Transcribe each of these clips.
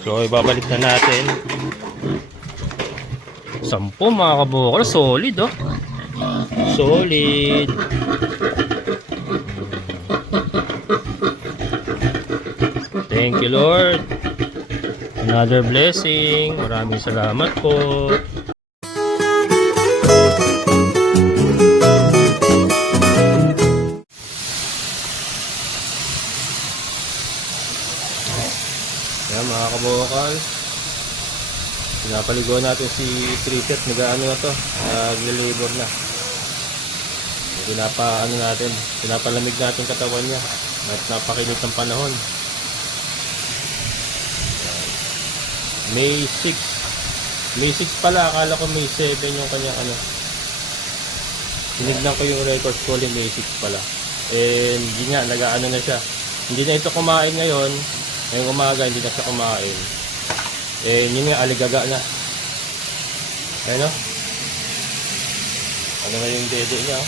So ibabalik na natin. 10 mga kabukal, solid oh. Solid. Thank you Lord. Another blessing. Maraming salamat po. Yan mga kabukal, pinapaliguan natin si Trisha at nag-ano na to, nag-labor na. Pinapalamig natin katawan niya at napakinit ng panahon. May 6 pala, akala ko May 7 yung kanyang ano. Tinignan ko yung record ko, May 6 pala. And hindi nga, nag-ano na siya. Hindi na ito kumain ngayon. Ngayong umaga, hindi na siya kumain. Yun nga, aligaga na. Ayun o. Ano nga yung dede niya o.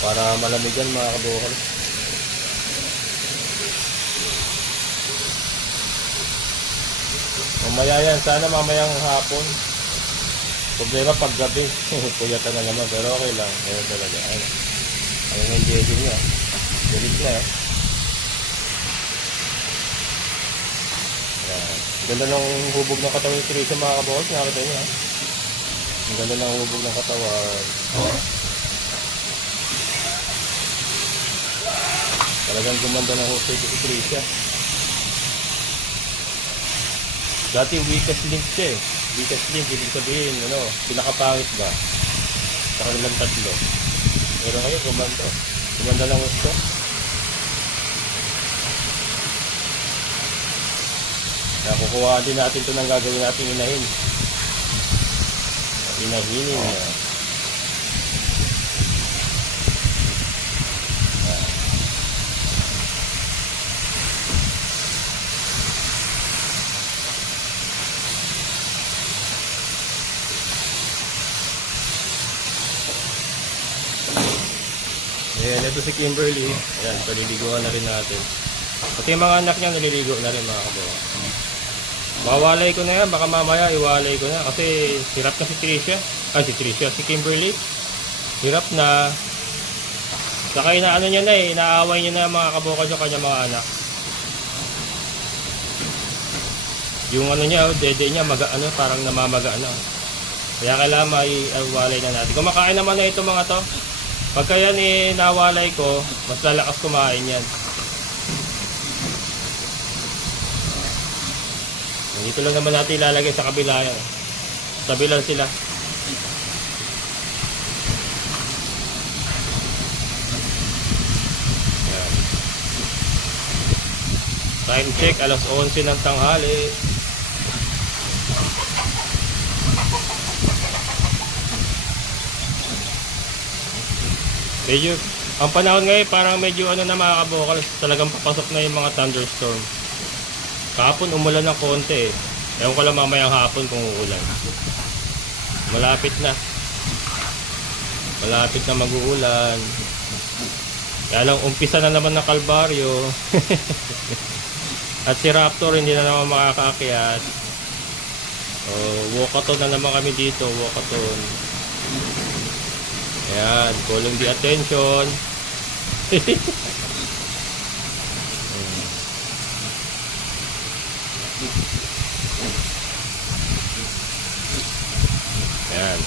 Para malamigan mga kabukal. Mamaya yan, sana mamayang hapon. Problema pag gabi. Puyatan na naman, pero okay lang. Ayun talaga. Ayun yung dede niya. Galit na eh. Ganda ng hubog ng katawan ni Trisha mga kabukal. Nakakita niya. Ang ganda ng hubog ng katawan. Talagang gumanda ng husay si Trisha. Dati weakest link siya eh. Weakest link, ibig sabihin, pinakapangit ba? Sa kanilang tatlo. Pero ngayon, gumanda. Gumanda ng gusto. Nakukuha din natin ito ng gagawin natin inahin. Inahinin niya. Ayan, ito si Kimberly. Ayan, paliliguan na rin natin. Pati yung mga anak niya naliligo na rin mga kabukal. Mawalay ko na yan, baka mamaya iwalay ko na. Kasi hirap na si Trisha. Si Kimberly. Hirap na. Saka inaano niya na eh, inaaway niya na mga kabukal yung kanya mga anak. Yung ano niya, dede niya, parang namamaga na. Kaya kailangan maiwalay na natin. Kumakain naman na ito mga to. Pagka yan nawalay ko, mas lalakas kumain yan. Dito lang naman natin ilalagay sa kabila yan. Tabi lang sila. Yan. Time check, alas 11 ng tanghali. Medyo, ang panahon ngayon parang medyo na mga kabukal, talagang papasok na yung mga thunderstorm. Kahapon umulan ng konti eh. Ewan ko lang mamayang hapon kung uulan. Malapit na. Malapit na mag-uulan. Kaya lang umpisa na naman ng kalbaryo. At si Raptor hindi na naman makakaakyat. Walkathon na naman kami dito. Walkathon. Ayan, calling the attention. Ayan.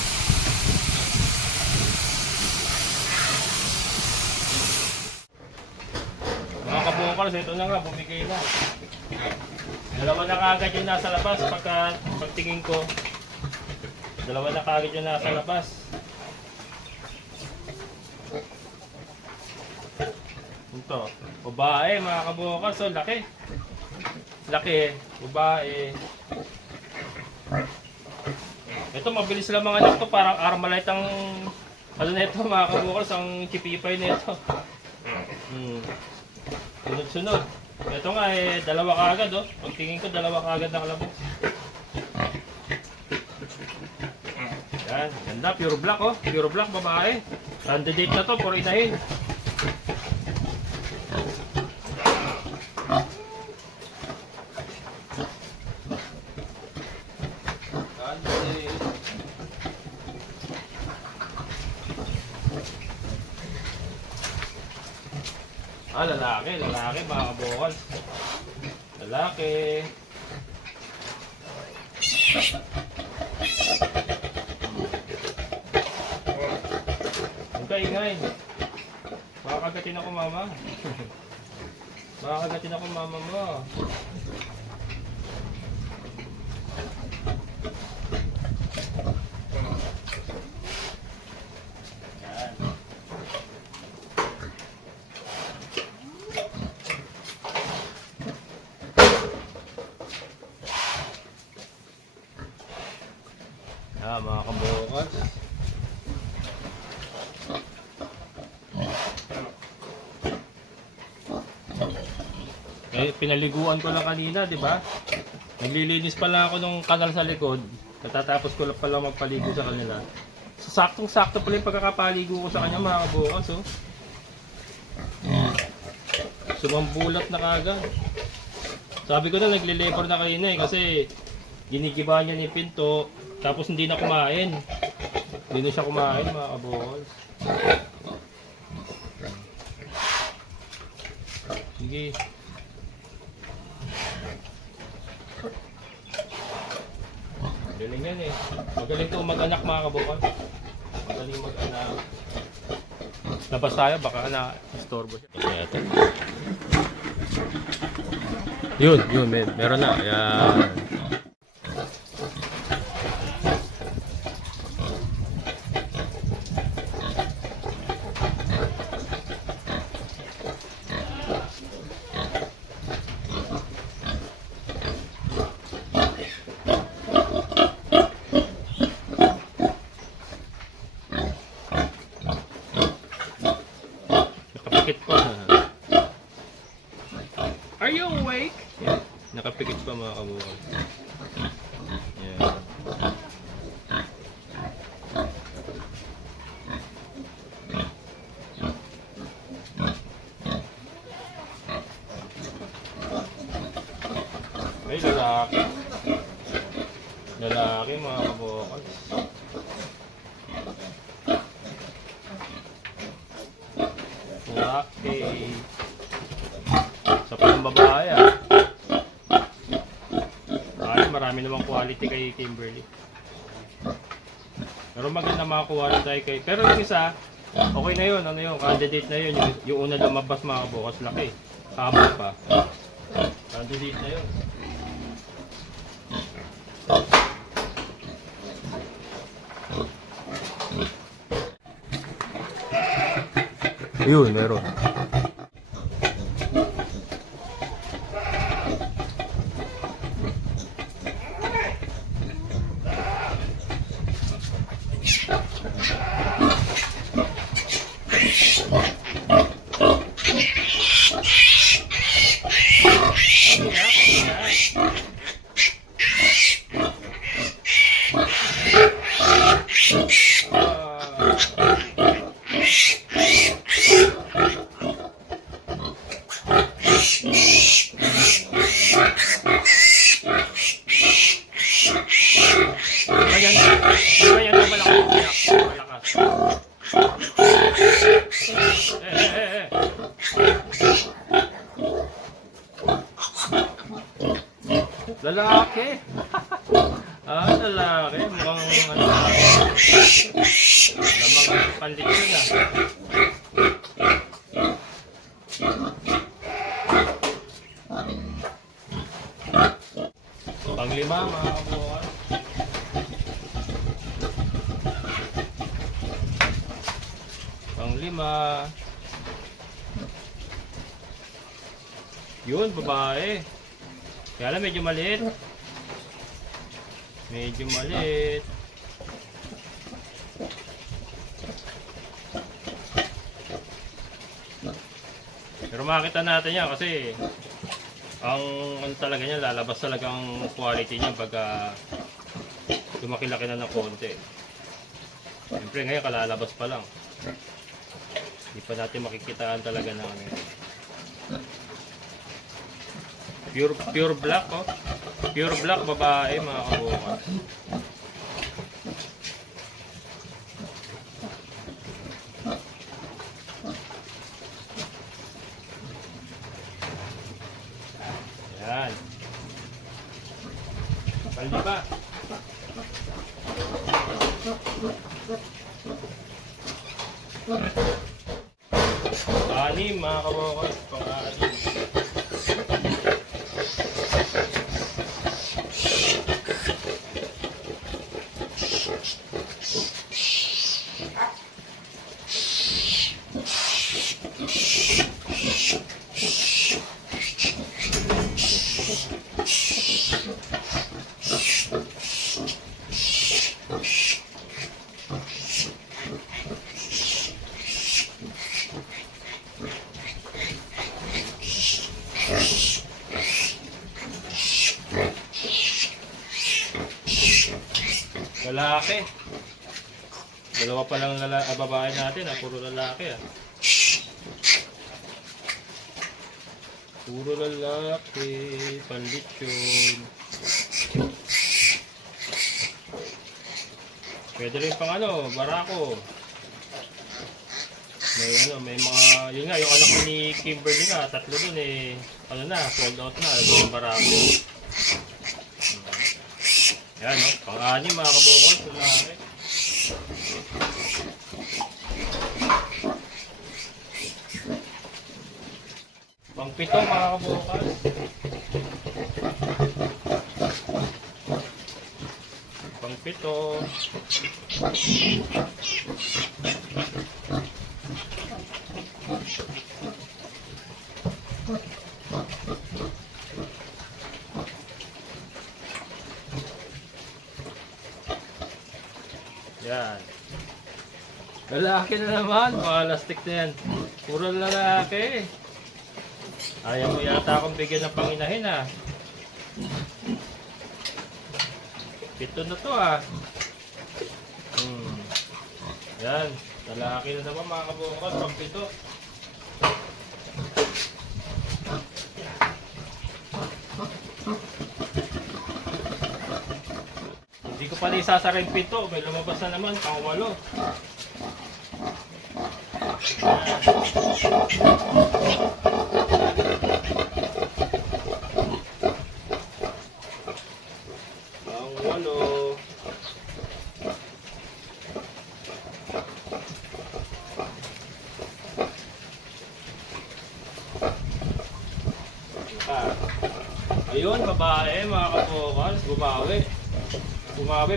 Mga kabukal, ito na nga, bumigay na. Dalawa na kaagad yung nasa labas pagtingin ko. Dalawa na kaagad yung nasa labas. Ito, babae mga kabukal, so laki. Laki, babae. Ito mabilis lang mga anak to, parang Armalite ang ano nito mga kabukal, ang chipipay nito. Sunod-sunod. Ito nga dalawa kaagad oh. Pagtingin ko dalawa kaagad nakalabas. Yan. Yan. Ganda. Pure black oh. Pure black babae. Candidate na to. Puro inahin. Lalaki, lalaki mga kabukals. Lalaki. Huwag ka ingay. Baka kagatin ako mama. Baka kagatin ako mama mo. Mga kabukals. Pinaliguan ko lang kanina, di ba? Naglilinis pala ako ng kanal sa likod. Natatapos ko lang pala magpaligo sa kanila. Saktong-sakto pala yung pagkakapaligo ko sa kanya, mga kabukals. Oh. Sumambulat na kagad. Sabi ko na nagle-labor na kanina kasi ginigiba niya ni Pinto. Tapos hindi na kumain. Hindi na siya kumain, mga kabukals. Sige. Galing yan eh. Magaling ito mag-anak, mga kabukals. Magaling mag-anak. Labas tayo, baka na-istorbo siya. Ito. Yun, meron na. Ayan. Nakapikit pa. Are you awake? Yeah. Nakapikit pa mga kabukals. Yeah. May lalaki. Lalaki mga kabukals. Okay. Sa pang babae Ay, marami namang quality kay Kimberly. Pero maganda mga quality kay. Pero yung isa, okay na yun. Ano yun? Candidate na yun. Yung una lumabas mga bukas laki. Haba pa. Candidate na yun. Yun, meron. Lalaki. Lalaki. Mukhang ano. Lamang pandit yun Panglima mga kabuhan. Panglima. Yun, babae. Kaya lang medyo maliit. Medyo maliit. Pero makita natin yan kasi ang ano talaga niya, lalabas talaga ang quality niya pagka lumaki-laki na ng konti. Siyempre ngayon kalalabas pa lang. Hindi pa natin makikitaan talaga ng ano yan. Pure black, oh. Pure black babae, mga kabukas. Yan. Paldi ba? Anim, mga kabukas. Pang-anim. Lalaki. Dalawa pa lang babae natin, puro lalaki ah. Puro lalaki, panlitsyon. Pwede rin pang ano, barako. May mga, yun nga, yung anak ni Kimberly nga, tatlo dun eh, ano na, sold out na, yung barako. Yan no, pang-anim mga kabukol, lalaki. Pang-pito mga kabukol. Pang-pito. Yan. Lalaki na naman, plastic na yan. Puro lalaki. Ayaw mo yata akong bigyan ng panginahin ah. Pito na to ah. Yan. Lalaki na naman mga kabukol, pang-pito. Hindi ko pala isasara yung pito, may lumabas na naman, pang-walo. Pang-walo. Ayun, babae, mga kabukol, bumawi. Bumawi.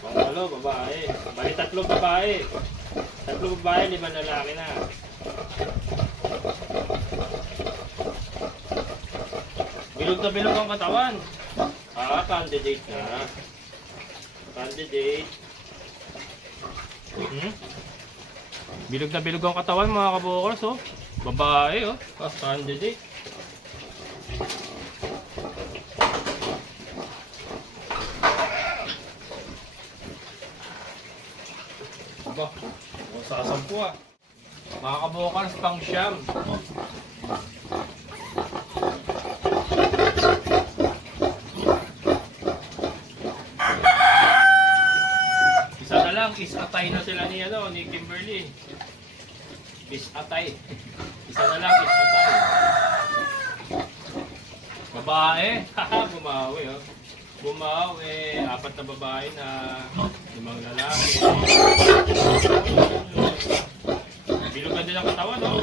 Pangalo, babae. Bali, tatlong babae. Tatlong babae, 5 lalaki na. Bilog na bilog ang katawan. Candidate na. Candidate. Bilog na bilog ang katawan mga kabukol, so. Babae, oh. Candidate. Aba, sasampu ah. Mga kabukals, pang siyam. Isa na lang, is-atay na sila ni Kimberly. Is-atay. Isa na lang, is-atay. Babae, bumawi oh. Bumawi, 4 na babae na 5 lalaki. Bilugan din ang katawan, no?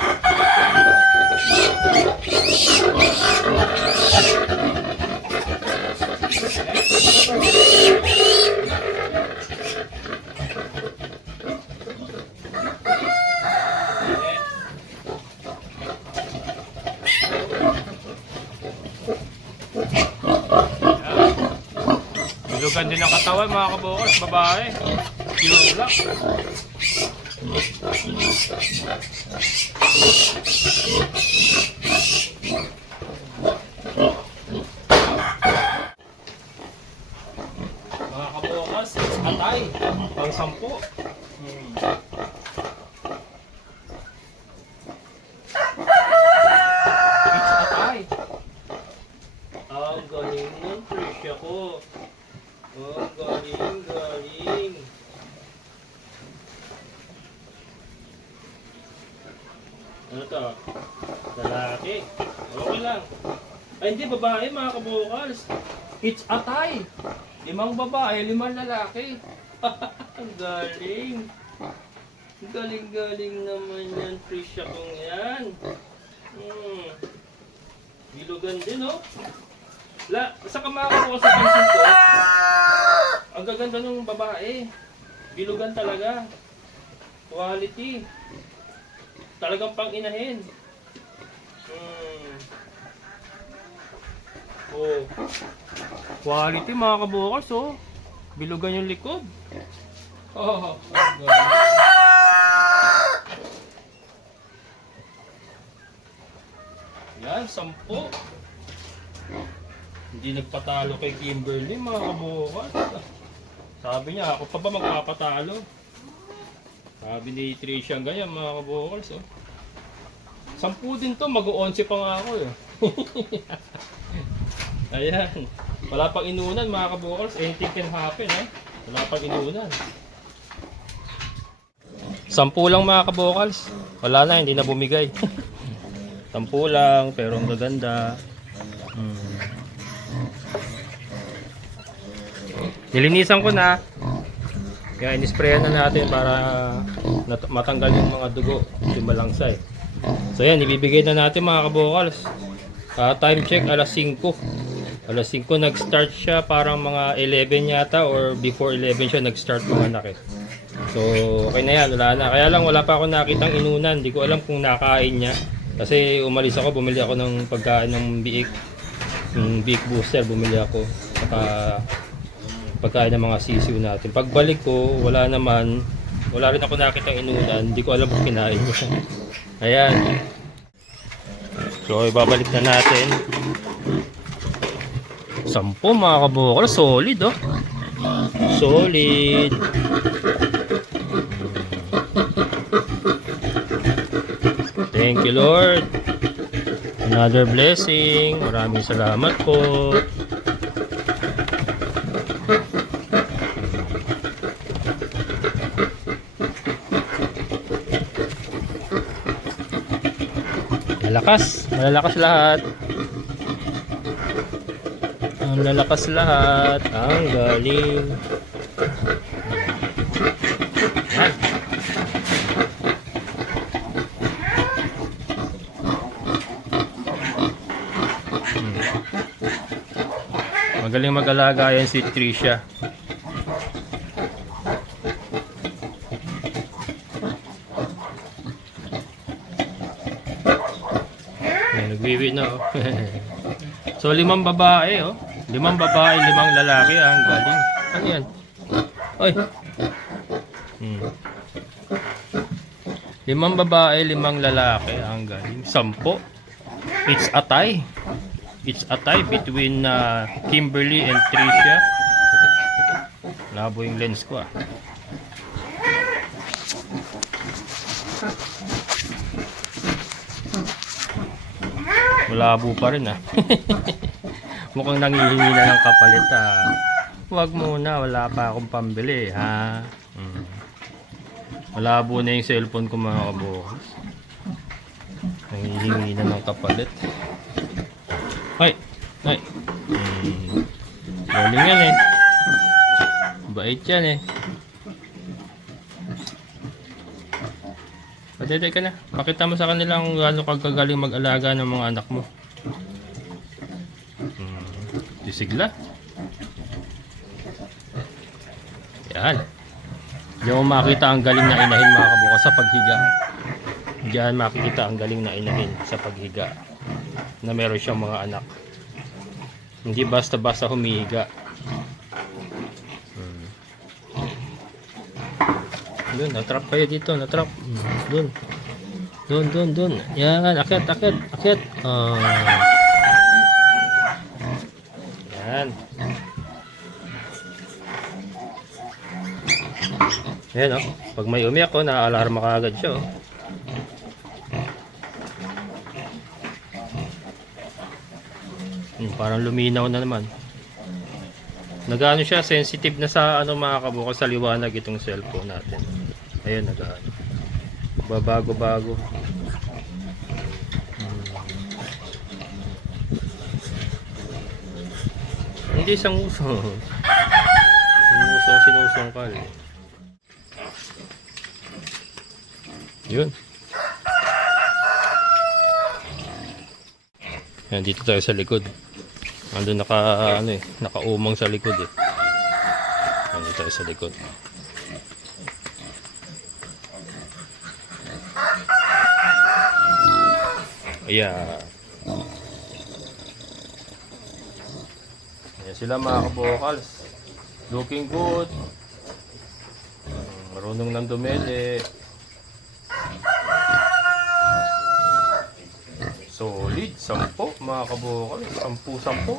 Bilugan din ang katawan, mga kabukals, babae. Pure black. Mga kabukals, 10. It's a tie. Ang galing ng Trisha ko. Ang galing. Ano to? Lalaki. Okay lang. Ay hindi, babae mga kabukals. It's a tie. 5 babae, 5 lalaki. Ang galing. Galing naman yan, Trisha kong yan. Bilugan din, oh. Sa kamaka ko sa pansin ko, ang gaganda ng babae. Bilugan talaga. Quality. Talagang pang-inahin. Oh. Quality mga kabukas, oh. Bilugan yung likod. Oh, yan, 10. Hindi nagpatalo kay Kimberly mga kabukas. Sabi niya, ako pa ba magpapatalo? Sabi ni Trisha ganyan mga kabukals, oh. 10 din to, mag-11 pa nga ako eh. Ayan. Wala pang inunan mga kabukals, anything can happen eh. Wala pang inunan. 10 lang mga kabukals. Wala na, hindi na bumigay. 10 lang, pero ang gaganda. Nilinisan ko na. Kaya inisprayan na natin para matanggal yung mga dugo, yung malangsay. So yan, ibibigay na natin mga kabukals. Time check, alas 5. Alas 5 nag-start siya, parang mga 11 yata or before 11 siya nag-start mga anak eh. So okay na yan, wala na. Kaya lang wala pa ako nakitang inunan. Hindi ko alam kung nakain niya. Kasi umalis ako, bumili ako ng pagkain ng biik. Yung biik booster, bumili ako. Saka pagkain ng mga sisiw natin. Pagbalik ko, wala naman. Wala rin ako nakitang inunan. Hindi ko alam kung kinain niya. Ayan. So ibabalik na natin. 10 mga kabukal. Solid oh. Solid. Thank you Lord. Another blessing. Maraming salamat po. Malalakas lahat. Ang lalakas lahat. Ang galing. Yan. Magaling mag-alaga yan si Trisha. Nagwiwi na oh. So 5 babae oh. 5 babae, 5 lalaki. Ang galing. Ano yan? Oy. 5 babae, 5 lalaki. Ang galing. 10. It's a tie. It's a tie between Kimberly and Trisha. Labo yung lens ko ah. Malabo pa rin ah. Mukhang nangihingi na ng kapalit ah. Huwag muna, wala pa akong pambili ha. Malabo na yung cellphone ko mga kabukas. Nangihingi na ng kapalit. Ay! Ay! Galing yan eh. Bait yan eh. Patay ka na. Pakita mo sa kanila kung gaano kagagaling mag-alaga ng mga anak mo. Sigla. Yan. Diyan mo makita ang galing na inahin mga kabukas sa paghiga. Diyan makikita ang galing na inahin sa paghiga. Na meron siyang mga anak. Hindi basta-basta humihiga. Doon, natrap kayo dito, natrap. Doon. Doon. Yan, akyat. Yan. Ayan oh. Pag may umiyak ko, na-alarma ka agad siya oh. Parang luminaw na naman. Nag-ano siya, sensitive na sa ano mga kabukas, sa liwanag itong cellphone natin. Ayun, nag-ano. Babago-bago. Hindi isang uso. Sinusong sinusongkal. Yun. Yan, dito tayo sa likod. Ando nakaumang sa likod eh. Ando tayo sa likod. Ayan. Ayan sila mga kabokals. Looking good. Marunong nang dumede. Solid, 10 mga kabokal, 10-10.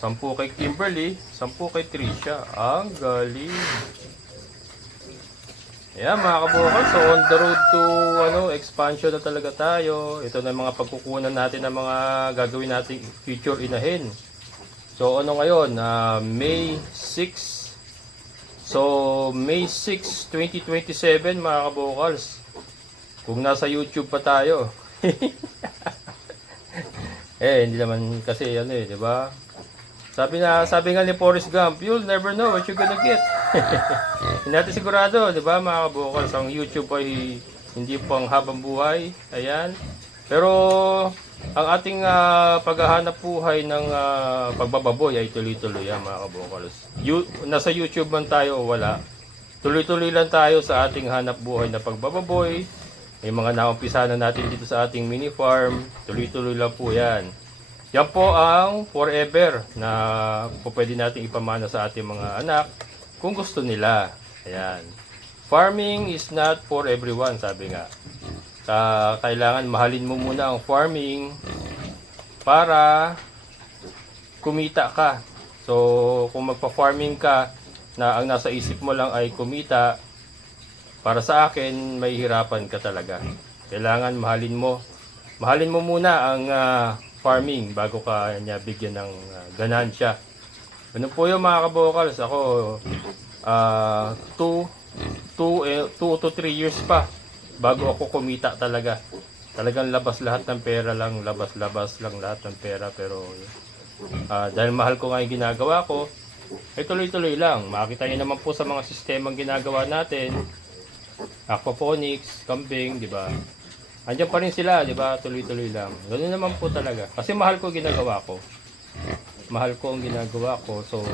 10 kay Kimberly, 10 kay Trisha. Ang galing. Ayan mga kabokal, so on the road to expansion na talaga tayo. Ito na yung mga pagkukunan natin ng mga gagawin nating future inahin. So ngayon, May 6. So May 6, 2027 mga kabokals. Kung nasa YouTube pa tayo. Hindi naman kasi di ba? Sabi nga ni Forrest Gump, you'll never know what you're gonna get. Hindi natin sigurado, di ba mga kabukals, ang YouTube ay hindi pang habang buhay. Ayan. Pero ang ating paghahanap buhay ng pagbababoy ay tuloy-tuloy mga kabukals. Nasa YouTube man tayo o wala, tuloy-tuloy lang tayo sa ating hanap buhay na pagbababoy. May mga naumpisa na natin dito sa ating mini farm. Tuloy-tuloy lang po yan. Yan po ang forever na pwede natin ipamana sa ating mga anak kung gusto nila. Ayan. Farming is not for everyone, sabi nga. Kailangan mahalin mo muna ang farming para kumita ka. So, kung magpa-farming ka na ang nasa isip mo lang ay kumita, para sa akin, may hirapan ka talaga. Kailangan mahalin mo muna ang farming bago ka niya bigyan ng ganansya. Ano po yung mga kabokals? Ako, 2 to 3 years pa bago ako kumita talaga. Talagang labas lahat ng pera lang, labas lang lahat ng pera. Pero dahil mahal ko nga yung ginagawa ko, ay tuloy-tuloy lang. Makita niyo naman po sa mga sistemang ginagawa natin. Aquaponics, kambing, di ba? Andiyan pa rin sila, di ba? Tuloy-tuloy lang. Ganoon naman po talaga. Kasi mahal ko ginagawa ko. Mahal ko ang ginagawa ko. So,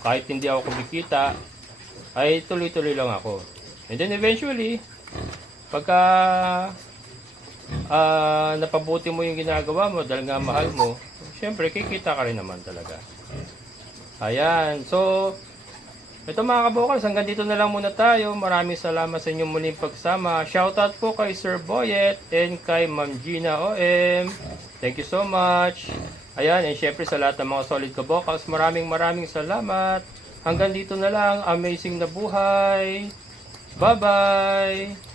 kahit hindi ako kumikita, ay tuloy-tuloy lang ako. And then eventually, pagka napabuti mo yung ginagawa mo dahil nga mahal mo, syempre kikita ka rin naman talaga. Ayan. So, ito mga kabokals, hanggang dito na lang muna tayo. Maraming salamat sa inyong muling pagsama. Shoutout po kay Sir Boyet and kay Ma'am Gina OM. Thank you so much. Ayan, and syempre sa lahat ng mga solid kabokals, maraming salamat. Hanggang dito na lang. Amazing na buhay. Bye-bye!